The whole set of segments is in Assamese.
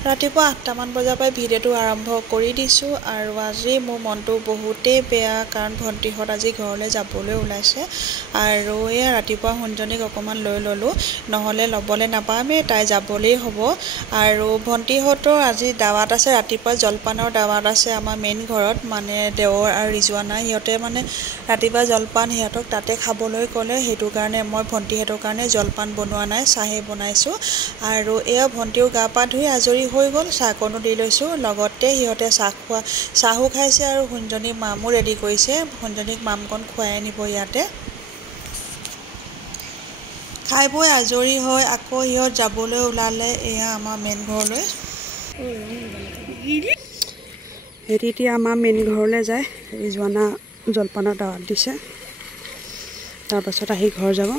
ৰাতিপুৱা 8টামান বজাৰ পৰা ভিডিঅ'টো আৰম্ভ কৰি দিছোঁ আৰু আজি মোৰ মনটো বহুতেই বেয়া কাৰণ ভণ্টিহঁত আজি ঘৰলৈ যাবলৈ ওলাইছে আৰু এয়া ৰাতিপুৱা শুনজনীক অকণমান লৈ ল'লোঁ নহ'লে ল'বলৈ নাপামেই তাই যাবলেই হ'ব আৰু ভণ্টিহঁতৰ আজি দাৱাত আছে ৰাতিপুৱা জলপানৰ দাৱাত আছে আমাৰ মেইন ঘৰত মানে দেৱৰ আৰু ৰিজৱানা সিহঁতে মানে ৰাতিপুৱা জলপান সিহঁতক তাতে খাবলৈ ক'লে সেইটো কাৰণে মই ভণ্টিহঁতৰ কাৰণে জলপান বনোৱা নাই চাহে বনাইছোঁ আৰু এয়া ভণ্টিও গা পা ধুই আজৰি হৈ গ'ল চাহকণো দি লৈছোঁ লগতে সিহঁতে চাহো খাইছে আৰু শুনজনীক মামো ৰেডি কৰিছে শুনজনীক মামকণ খুৱাই আনিব ইয়াতে খাই বৈ আজৰি হৈ আকৌ সিহঁত যাবলৈ ওলালে এয়া আমাৰ মেইন ঘৰলৈ হেৰি এতিয়া আমাৰ মেইন ঘৰলৈ যায় ৰিজৱানা জলপানৰ দাৱাত দিছে তাৰপাছত আহি ঘৰ যাব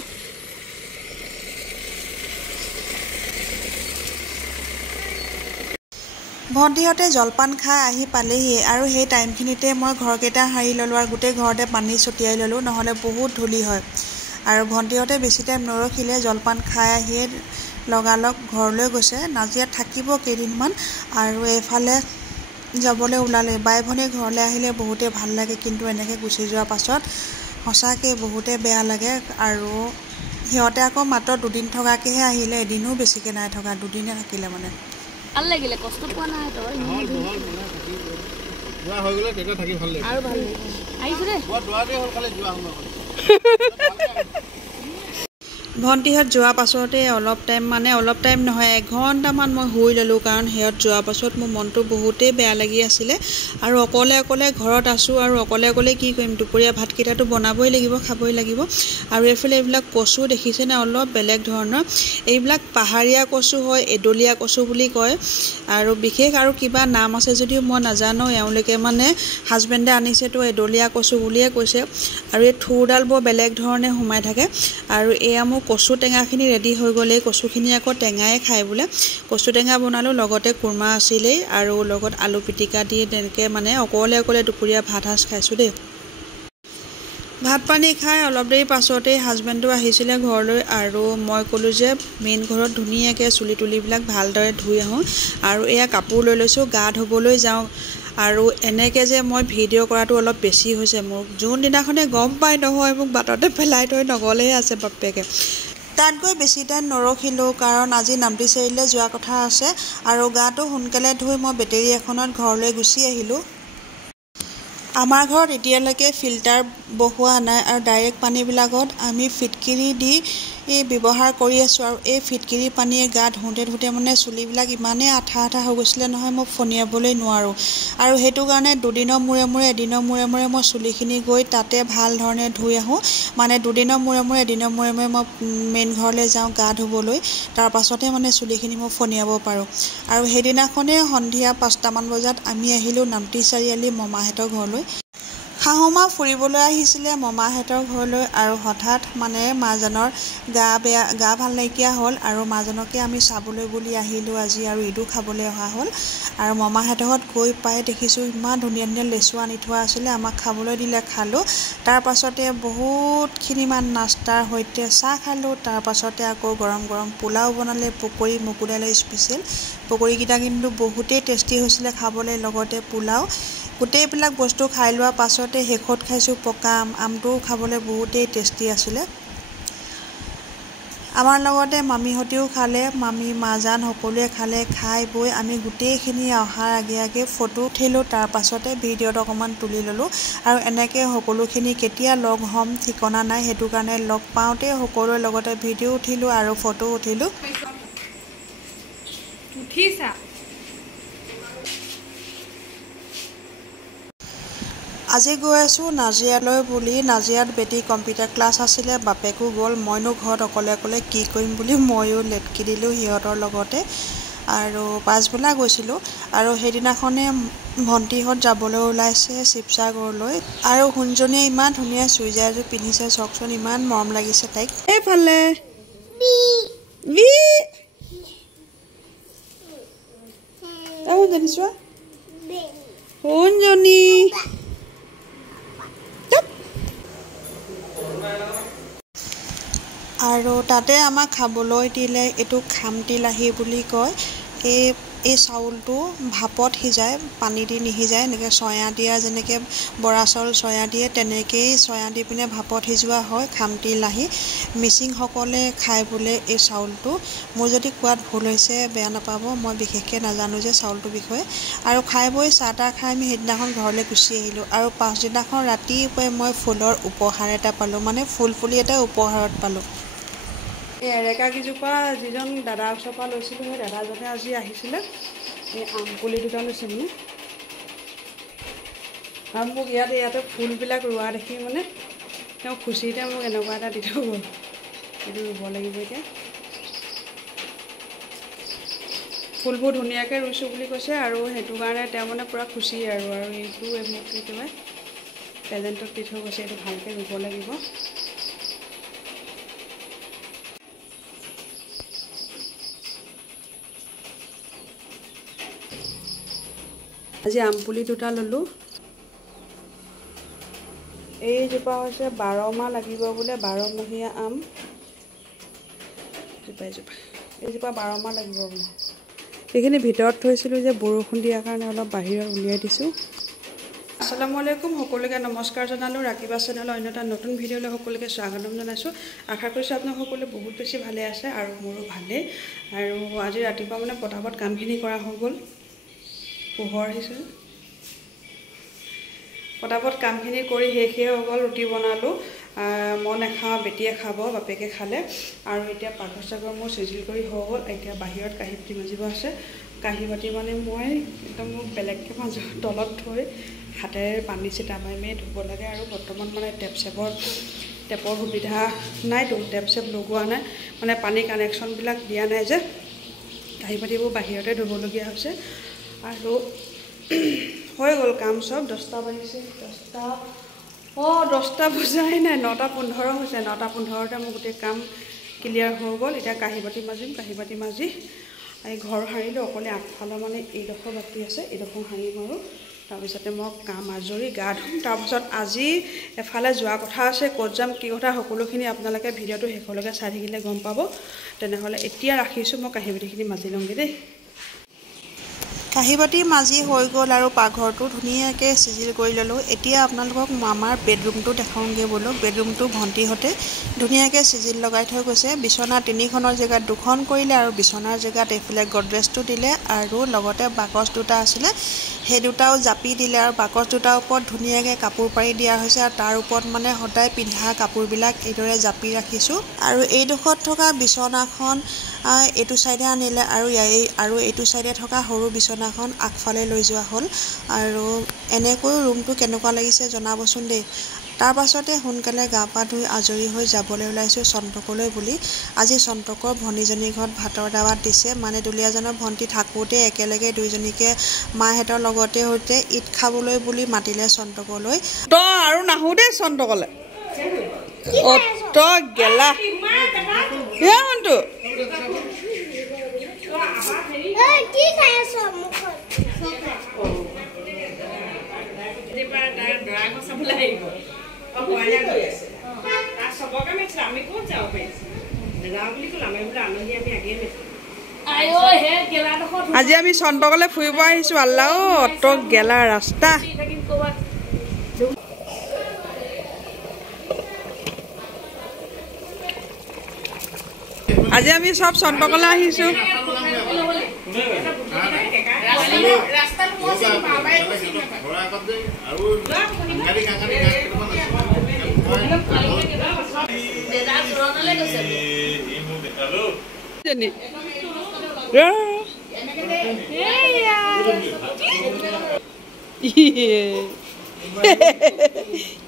ভণ্টিহঁতে জলপান খাই আহি পালেহি আৰু সেই টাইমখিনিতে মই ঘৰকেইটা সাৰি ল'লোঁ আৰু গোটেই ঘৰতে পানী ছটিয়াই ল'লোঁ নহ'লে বহুত ধূলি হয় আৰু ভণ্টিহঁতে বেছি টাইম নৰখিলে জলপান খাই আহিয়ে লগালগ ঘৰলৈ গৈছে নাজিয়াত থাকিব কেইদিনমান আৰু এইফালে যাবলৈ ওলালে বাই ভনী ঘৰলৈ আহিলে বহুতেই ভাল লাগে কিন্তু এনেকৈ গুচি যোৱাৰ পাছত সঁচাকৈ বহুতেই বেয়া লাগে আৰু সিহঁতে আকৌ মাত্ৰ দুদিন থকাকৈহে আহিলে এদিনো বেছিকৈ নাই থকা দুদিনে থাকিলে মানে ভাল লাগিলে কষ্ট পোৱা নাই তই যোৱা হৈ গ'লে তেতিয়া থাকি ভাল লাগে আৰু ভাল লাগে আহিছে দে দুৱাতে হ'ল খালি যোৱা হ'ল ভণ্টিহঁত যোৱাৰ পাছতে অলপ টাইম নহয় 1 ঘণ্টামান মই শুই ল'লোঁ কাৰণ সিহঁত যোৱাৰ পাছত মোৰ মনটো বহুতেই বেয়া লাগি আছিলে আৰু অকলে ঘৰত আছোঁ আৰু অকলে কি কৰিম দুপৰীয়া ভাতকেইটাটো বনাবই লাগিব খাবই লাগিব আৰু এইফালে এইবিলাক কচু দেখিছেনে অলপ বেলেগ ধৰণৰ এইবিলাক পাহাৰীয়া কচু হয় এডলীয়া কচু বুলি কয় আৰু বিশেষ আৰু কিবা নাম আছে যদিও মই নাজানো এওঁলোকে মানে হাজবেণ্ডে আনিছেতো এডলীয়া কচু বুলিয়ে কৈছে আৰু এই থুৰডাল বৰ বেলেগ ধৰণে সোমাই থাকে আৰু এয়া মোৰ কচু টেঙাখিনি ৰেডি হৈ গ'লে কচুখিনি আকৌ টেঙাই খায় বোলে কচু টেঙা বনালোঁ লগতে কুৰ্মা আছিলেই আৰু লগত আলু পিটিকা দি তেনেকৈ মানে অকলে দুপৰীয়া ভাত সাজ খাইছোঁ দেই ভাত পানী খাই অলপ দেৰি পাছতেই হাজবেণ্ডো আহিছিলে ঘৰলৈ আৰু মই ক'লোঁ যে মেইন ঘৰত ধুনীয়াকৈ চুলি তুলিবিলাক ভালদৰে ধুই আহোঁ আৰু এয়া কাপোৰ লৈ লৈছোঁ গা ধুবলৈ যাওঁ আৰু এনেকৈ যে মই ভিডিঅ' কৰাটো অলপ বেছি হৈছে মোক যোনদিনাখনে গম পাই নহয় মোক বাটতে পেলাই থৈ নগ'লেহে আছে বাপেকে তাত গৈ বেছি টাইম নৰখিলোঁ কাৰণ আজি নামটি চাৰিআলিলৈ যোৱা কথা আছে আৰু গাটো সোনকালে ধুই মই বেটেৰী এখনত ঘৰলৈ গুচি আহিলোঁ আমাৰ ঘৰত এতিয়ালৈকে ফিল্টাৰ বহোৱা নাই আৰু ডাইৰেক্ট পানীবিলাকত আমি ফিটকিৰি দি ব্যৱহাৰ কৰি আছোঁ আৰু এই ফিটকিৰি পানীয়ে গা ধুওঁতে মানে চুলিবিলাক ইমানেই আঠা হৈ গৈছিলে নহয় মই ফণিয়াবলৈ নোৱাৰোঁ আৰু সেইটো কাৰণে দুদিনৰ মূৰে মূৰে মই চুলিখিনি গৈ তাতে ভাল ধৰণে ধুই আহোঁ মানে দুদিনৰ মূৰে এদিনৰ মূৰে মই মেইন ঘৰলৈ যাওঁ গা ধুবলৈ তাৰ পাছতে মানে চুলিখিনি মই ফণিয়াব পাৰোঁ আৰু সেইদিনাখনেই সন্ধিয়া 5টামান বজাত আমি আহিলোঁ নামটি চাৰিআলি মমাহঁতৰ ঘৰলৈ শাহুমা ফুৰিবলৈ আহিছিলে মমাহঁতৰ ঘৰলৈ আৰু হঠাৎ মানে মাজনৰ গা ভাল নাইকিয়া হ'ল আৰু মাজনকে আমি চাবলৈ বুলি আহিলোঁ আজি আৰু ঈদো খাবলৈ অহা হ'ল আৰু মমাহঁতৰ ঘৰত গৈ পাই দেখিছোঁ ইমান ধুনীয়া লেচু আনি থোৱা আছিলে আমাক খাবলৈ দিলে খালোঁ তাৰ পাছতে বহুতখিনিমান নাস্তাৰ সৈতে চাহ খালোঁ তাৰ পাছতে আকৌ গৰম পোলাও বনালে পকৰি মগুদাইলৰ স্পেচিয়েল পকৰিকেইটা কিন্তু বহুতেই টেষ্টি হৈছিলে খাবলৈ লগতে পোলাও গোটেইবিলাক বস্তু খাই লোৱাৰ পাছতে শেষত খাইছোঁ পকা আমটোও খাবলৈ বহুতেই টেষ্টি আছিলে আমাৰ লগতে মামীহঁতেও খালে মামী মাজান সকলোৱে খালে খাই বৈ আমি গোটেইখিনি অহাৰ আগে ফটো উঠিলোঁ তাৰ পাছতে ভিডিঅ'ত অকণমান তুলি ল'লোঁ আৰু এনেকৈ সকলোখিনি কেতিয়া লগ হ'ম ঠিকনা নাই সেইটো কাৰণে লগ পাওঁতে সকলোৰে লগতে ভিডিঅ' উঠিলোঁ আৰু ফটো উঠিলোঁ আজি গৈ আছোঁ নাজিয়ালৈ বুলি নাজিয়াত বেটী কম্পিউটাৰ ক্লাছ আছিলে বাপেকো গ'ল মইনো ঘৰত অকলে কি কৰিম বুলি ময়ো লেটকি দিলোঁ সিহঁতৰ লগতে আৰু পাছবেলা গৈছিলোঁ আৰু সেইদিনাখনে ভণ্টিহঁত যাবলৈ ওলাইছে শিৱসাগৰলৈ আৰু শুনজনীয়ে ইমান ধুনীয়া চুইজাৰ এযোৰ পিন্ধিছে চাওকচোন ইমান মৰম লাগিছে তাইক এইফালে শুনজনী আৰু তাতে আমাক খাবলৈ দিলে এইটো খামটি লাহি বুলি কয় এই এই চাউলটো ভাপত সিজাই পানী দি নিসিজাই এনেকৈ চয়া দিয়া যেনেকৈ বৰা চাউল চয়া দিয়ে তেনেকৈয়ে চয়া দি পিনে ভাপত সিজোৱা হয় খামটি লাহি মিচিংসকলে খাই বোলে এই চাউলটো মোৰ যদি কোৱাত ভুল হৈছে বেয়া নাপাব মই বিশেষকৈ নাজানো যে চাউলটোৰ বিষয়ে আৰু খাই বৈ চাহ তাহ খাই আমি সেইদিনাখন ঘৰলৈ গুচি আহিলোঁ আৰু পাছদিনাখন ৰাতিপুৱাই মই ফুলৰ উপহাৰ এটা পালোঁ মানে ফুল পুলি এটা উপহাৰত পালোঁ এই এৰেকা কেইজোপা যিজন দাদাৰ ওচৰৰ পৰা লৈছিলোঁ সেই দাদাজনে আজি আহিছিলে এই আম পুলি দুটা লৈছে মানে আৰু মোক ইয়াতে ফুলবিলাক ৰোৱা দেখি মানে তেওঁ খুচিতে মোক এনেকুৱা এটা দি থৈ গ'ল এইটো ৰুব লাগিব এতিয়া ফুলবোৰ ধুনীয়াকৈ ৰুইছোঁ বুলি কৈছে আৰু সেইটো কাৰণে তেওঁ মানে পূৰা খুচি আৰু এইটো মোক একেবাৰে প্ৰেজেণ্টত দি থৈ গৈছে এইটো ভালকৈ ৰুব লাগিব আজি আম পুলি দুটা ল'লোঁ এইজোপা হৈছে 12 মাহ লাগিব বোলে 12মহীয়া আম এইজোপা 12 মাহ লাগিব বোলে এইখিনি ভিতৰত থৈছিলোঁ যে বৰষুণ দিয়াৰ কাৰণে অলপ বাহিৰত উলিয়াই দিছোঁ আসসালামু আলাইকুম সকলোকে নমস্কাৰ জনালোঁ ৰাকিবা চেনেলৰ অন্য এটা নতুন ভিডিঅ'লৈ সকলোকে স্বাগতম জনাইছোঁ আশা কৰিছোঁ আপোনালোক সকলোৱে বহুত বেছি ভালে আছে আৰু মোৰো ভালেই আৰু আজি ৰাতিপুৱা মানে পটাপট কামখিনি কৰা হৈ গ'ল পোহৰ আহিছে পটাপট কামখিনি কৰি শেষে হৈ গ'ল ৰুটি বনালোঁ মই নাখাওঁ বেটিয়ে খাব বাপেকে খালে আৰু এতিয়া পাকঘৰ চাকঘৰ মোৰ চিজিল কৰি হৈ গ'ল এতিয়া বাহিৰত কাঁহী বাতি মাজিব আছে কাঁহী বাতি মানে মই একদম মোক বেলেগকৈ মাজত তলত থৈ হাতেৰে পানী চিটা মাৰি ধুব লাগে আৰু বৰ্তমান মানে টেপৰ সুবিধা নাইতো টেপ চেপ লগোৱা নাই মানে পানী কানেকশ্যনবিলাক দিয়া নাই যে কাঁহী বাতিবোৰ বাহিৰতে ধুবলগীয়া হৈছে আৰু হৈ গ'ল কাম চব 10টা বাজিছে 10টা বজাই নাই 9:15 হৈছে 9:15তে মোৰ গোটেই কাম ক্লিয়াৰ হৈ গ'ল এতিয়া কাঁহী বাতি মাজিম কাঁহী বাতি মাজি এই ঘৰ সাৰিলোঁ অকলে আগফালৰ মানে এইডোখৰ বাকী আছে এইডোখৰ সাৰিম আৰু তাৰপিছতে মই কাম আজৰি গা ধুম তাৰপিছত আজি এফালে যোৱা কথা আছে ক'ত যাম কি কথা সকলোখিনি আপোনালোকে ভিডিঅ'টো শেষলৈকে চাই থাকিলে গম পাব তেনেহ'লে এতিয়া ৰাখিছোঁ মই কাঁহী বাতিখিনি মাজি লওঁগৈ দেই কাঁহী বাতি মাজি হৈ গ'ল আৰু পাকঘৰটো ধুনীয়াকৈ চিজিল কৰি ল'লোঁ এতিয়া আপোনালোকক আমাৰ বেডৰুমটো দেখাওঁগৈ বোলো বেডৰুমটো ভণ্টিহঁতে ধুনীয়াকৈ চিজিল লগাই থৈ গৈছে বিচনা 3খনৰ জেগাত 2খন কৰিলে আৰু বিচনাৰ জেগাত এইফালে গডৰেজটো দিলে আৰু লগতে বাকচ দুটা আছিলে সেই দুটাও জাপি দিলে আৰু বাকচ দুটাৰ ওপৰত ধুনীয়াকৈ কাপোৰ পাৰি দিয়া হৈছে আৰু তাৰ ওপৰত মানে সদায় পিন্ধা কাপোৰবিলাক এইদৰে জাপি ৰাখিছোঁ আৰু এইডোখৰত থকা বিচনাখন এইটো চাইডে আনিলে আৰু এইটো চাইডে থকা সৰু বিচনাখন আগফালে লৈ যোৱা হ'ল আৰু এনেকৈ ৰুমটো কেনেকুৱা লাগিছে জনাবচোন দেই তাৰ পাছতে সোনকালে গা পা ধুই আজৰি হৈ যাবলৈ ওলাইছোঁ চন্তকলৈ বুলি আজি চন্তকৰ ভনীজনীৰ ঘৰত ভাতৰ দাৱাত দিছে মানে দুলীয়াজনৰ ভণ্টি থাকোঁতে একেলগে দুইজনীকে মাহঁতৰ লগতে সৈতে ঈদ খাবলৈ বুলি মাতিলে চন্তকলৈ তই আৰু নাহো দেই চন্তকলৈ তই গেলা মনটো আজি আমি চন্তকলৈ ফুৰিব আহিছোঁ আল্লাহ অত গেলা ৰাস্তা আজি আমি সব চন্তকলৈ আহিছোঁ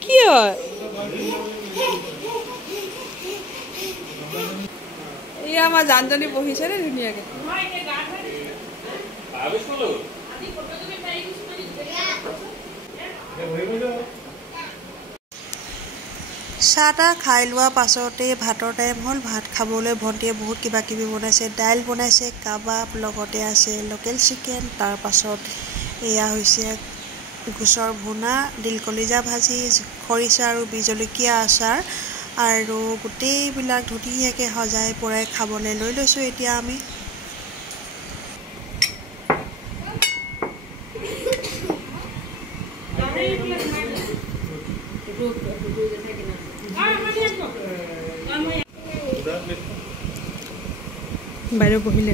কি হয় এই আমাৰ জানজনী বহিছে দেই ধুনীয়াকৈ চাহ তাহ খাই লোৱাৰ পাছতে ভাতৰ টাইম হ'ল ভাত খাবলৈ ভণ্টিয়ে বহুত কিবা কিবি বনাইছে দাইল বনাইছে কাবাব লগতে আছে লোকেল চিকেন তাৰ পাছত এয়া হৈছে গোচৰ ভুনা দিল কলিজা ভাজি খৰিচা আৰু বিজলকীয়া আচাৰ আৰু গোটেইবিলাক ধুনীয়াকৈ সজাই পৰাই খাবলৈ লৈ লৈছোঁ এতিয়া আমি বাইৰে বহিলে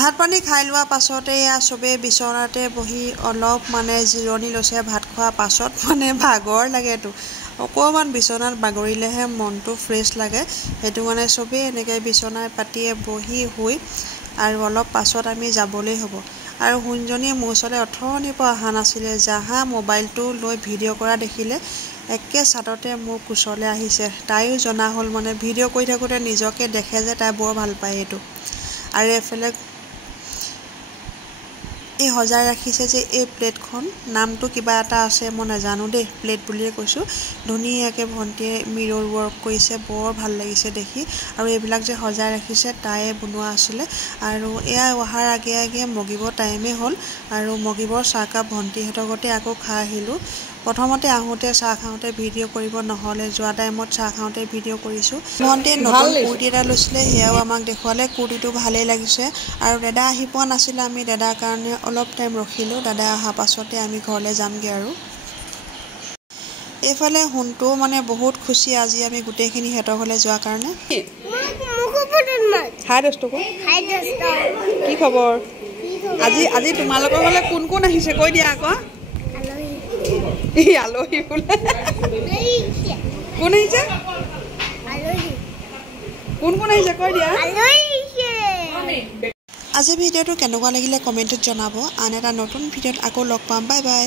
ভাত পানী খাই লোৱাৰ পাছতে চবেই বিচনাতে বহি অলপ মানে জিৰণি লৈছে ভাত খোৱাৰ পাছত মানে ভাগৰ লাগেতো অকণমান বিচনাত বাগৰিলেহে মনটো ফ্ৰেছ লাগে সেইটো মানে চবেই এনেকৈ বিচনাত পাতিয়ে বহি শুই আৰু অলপ পাছত আমি যাবলৈ হ'ব আৰু শুনজনীয়ে মোৰ ওচৰলৈ অথনিৰ পৰা অহা নাছিলে যাহা মোবাইলটো লৈ ভিডিঅ' কৰা দেখিলে একে ছাদতে মোৰ কোচলৈ আহিছে তাইও জনা হ'ল মানে ভিডিঅ' কৰি থাকোঁতে নিজকে দেখে যে তাই বৰ ভাল পায় এইটো আৰু এফালে এই সজাই ৰাখিছে যে এই প্লেটখন নামটো কিবা এটা আছে মই নাজানো দেই প্লেট বুলিয়ে কৈছোঁ ধুনীয়াকৈ ভণ্টিয়ে মিৰৰ ৱৰ্ক কৰিছে বৰ ভাল লাগিছে দেখি আৰু এইবিলাক যে সজাই ৰাখিছে তাইয়ে বনোৱা আছিলে আৰু এয়া অহাৰ আগে আগে মগিব টাইমেই হ'ল আৰু মগিবৰ চাহকাপ ভণ্টিহঁতৰ ঘৰতে আকৌ খাই আহিলোঁ প্ৰথমতে আহোঁতে চাহ খাওঁতে ভিডিঅ' কৰিব নহ'লে যোৱা টাইমত চাহ খাওঁতে ভিডিঅ' কৰিছোঁ ভণ্টিয়ে নতুন কুৰ্তি এটা লৈছিলে সেয়াও আমাক দেখুৱালে কুৰ্তিটো ভালেই লাগিছে আৰু দাদা আহি পোৱা নাছিলে আমি দাদাৰ কাৰণে অলপ টাইম ৰখিলোঁ দাদা অহাৰ পাছতে আমি ঘৰলৈ যামগৈ আৰু এইফালে শুনটোও মানে বহুত খুচি আজি আমি গোটেইখিনি সিহঁতৰ ঘৰলৈ যোৱাৰ কাৰণে কি খবৰ আজি আজি তোমালোকৰ ঘৰলৈ কোন কোন আহিছে কৈ দিয়া আকৌ আলহী বোলে কোন আহিছে কোন কোন আহিছে কৈ দিয়া আজি ভিডিঅ'টো কেনেকুৱা লাগিলে কমেণ্টত জনাব আন এটা নতুন ভিডিঅ'ত আকৌ লগ পাম বাই বাই